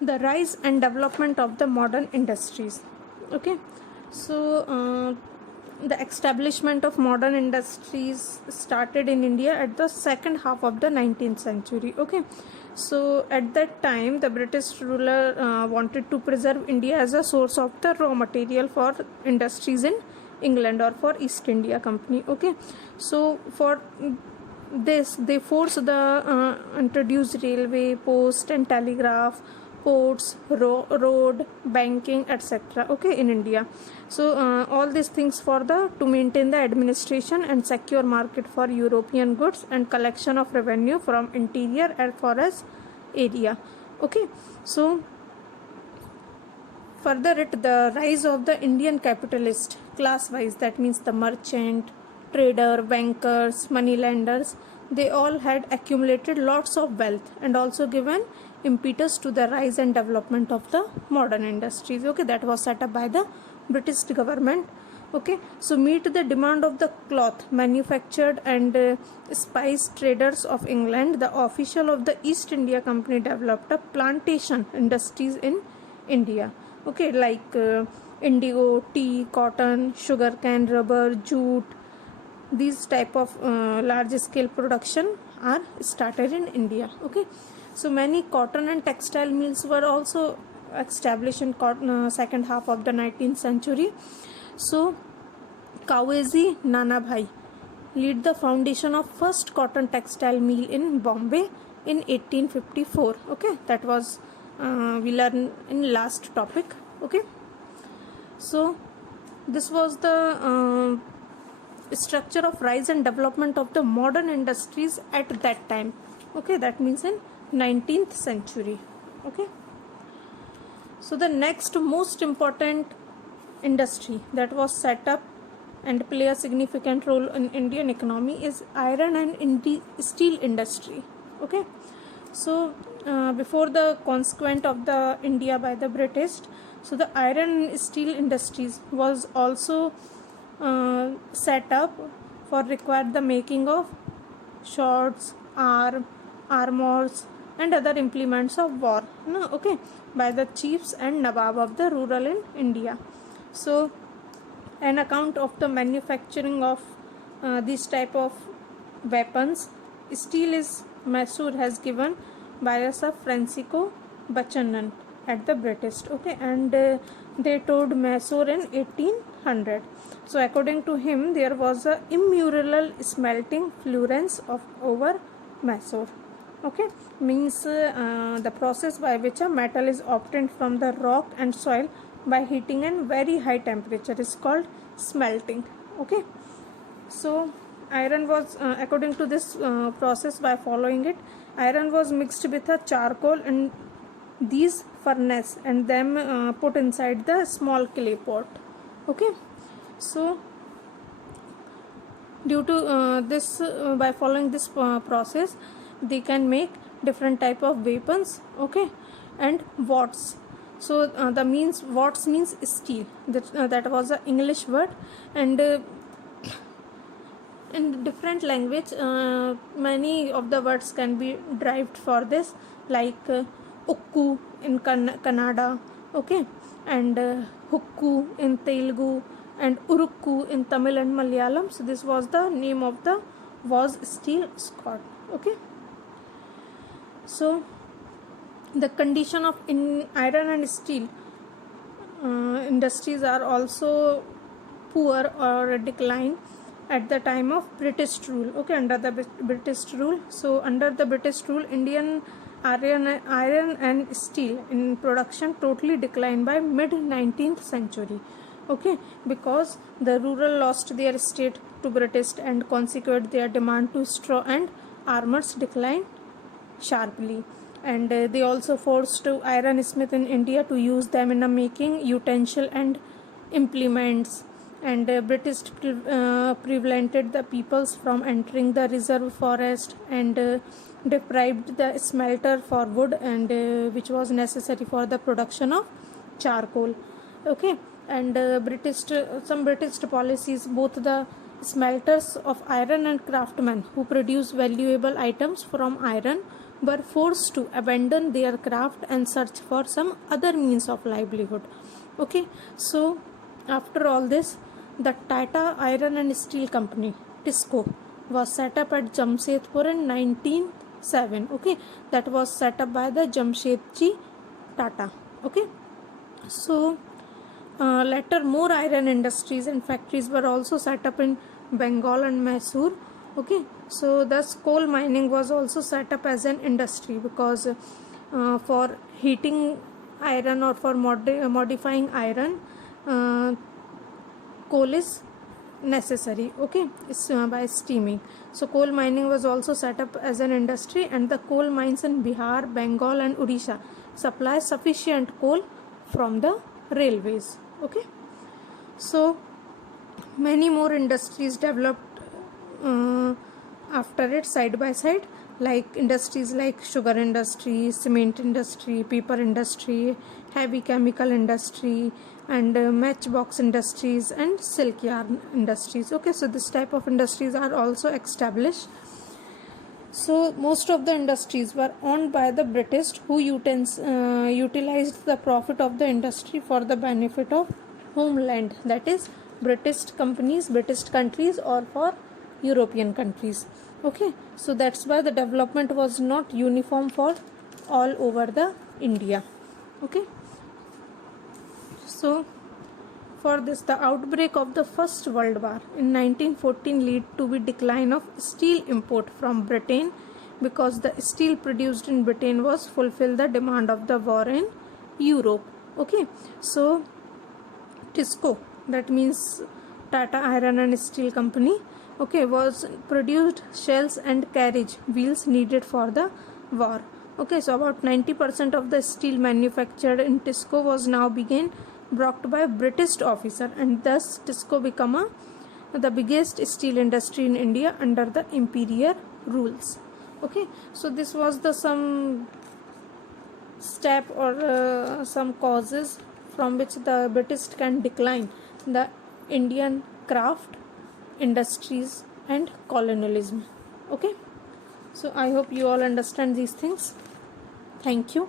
the rise and development of the modern industries. Okay, so the establishment of modern industries started in India at the second half of the 19th century. Okay, so at that time the British ruler wanted to preserve India as a source of the raw material for industries in England or for East India Company. Okay, so for this they forced the introduced railway, post and telegraph, ports, road, banking, etc. Okay, in India. So all these things for the to maintain the administration and secure market for European goods and collection of revenue from interior and forest area. Okay, so further the rise of the Indian capitalist class wise, that means the merchant, trader, bankers, money lenders, they all had accumulated lots of wealth and also given impetus to the rise and development of the modern industries. Okay, that was set up by the British government. Okay, so meet the demand of the cloth manufactured and spice traders of England, the official of the East India Company developed a plantation industries in India. Okay, like indigo, tea, cotton, sugarcane, rubber, jute, these type of large scale production are started in India. Okay, so many cotton and textile mills were also established in second half of the 19th century. So Kawesi Nanabhai lead the foundation of first cotton textile mill in Bombay in 1854. Okay, that was we learned in last topic. Okay, so this was the structure of rise and development of the modern industries at that time. Okay, that means in 19th century. Okay, so the next most important industry that was set up and play a significant role in Indian economy is iron and steel industry. Okay, so before the consequent of the India by the British, so the iron and steel industries was also set up for required the making of swords, armors and other implements of war. No, okay, by the chiefs and Nawab of the rural in India. So an account of the manufacturing of this type of weapons, steel is Mysore has given by Sir Francisco Buchanan at the British. Okay, and they toured Mysore in 1800. So according to him, there was a immural smelting fluence of over Mysore. Okay, means the process by which a metal is obtained from the rock and soil by heating and very high temperature is called smelting. Okay, so iron was according to this process, by following it, iron was mixed with a charcoal in these furnace and then put inside the small clay pot. Okay, so due to this by following this process, they can make different type of weapons. Okay, and watts. So the means watts means steel, that was an English word, and in different language many of the words can be derived for this, like ukku in Kannada. Okay, and hukku in Telugu and urukku in Tamil and Malayalam. So this was the name of the was steel scott. Okay, so the condition of iron and steel industries are also poor or decline at the time of British rule. Okay, under the British rule. So under the British rule, Indian iron and steel in production totally declined by mid 19th century. Okay, because the rural lost their state to British and consequent their demand to straw and armors declined sharply, and they also forced iron smith in India to use them in making utensil and implements, and British prevented the peoples from entering the reserve forest and deprived the smelter for wood, and which was necessary for the production of charcoal. Okay, and some British policies, both the smelters of iron and craftsmen who produce valuable items from iron were forced to abandon their craft and search for some other means of livelihood. Okay, so after all this, the Tata Iron and Steel Company, TISCO, was set up at Jamshedpur in 1907. Okay, that was set up by the Jamshedji Tata. Okay, so later more iron industries and factories were also set up in Bengal and Mysore. Okay, so thus coal mining was also set up as an industry, because for heating iron or for modifying iron, coal is necessary. Okay, it's by steaming. So coal mining was also set up as an industry, and the coal mines in Bihar, Bengal and Odisha supply sufficient coal from the railways. Okay, so many more industries developed after it side by side, like industries like sugar industry, cement industry, paper industry, heavy chemical industry, and matchbox industries and silk yarn industries. Okay, so this type of industries are also established. So most of the industries were owned by the British, who utilized the profit of the industry for the benefit of homeland, that is British companies, British countries, or for European countries. Okay, so that's why the development was not uniform for all over the India. Okay, so for this, the outbreak of the First World War in 1914 led to the decline of steel import from Britain, because the steel produced in Britain was fulfill the demand of the war in Europe. Okay, so TISCO, that means Tata Iron and Steel Company, okay, was produced shells and carriage wheels needed for the war. Okay, so about 90% of the steel manufactured in TISCO was now began brought by British officer, and thus TISCO became the biggest steel industry in India under the imperial rules. Okay, so this was the some step or some causes from which the British can decline the Indian craft industries and colonialism. Okay, so I hope you all understand these things. Thank you.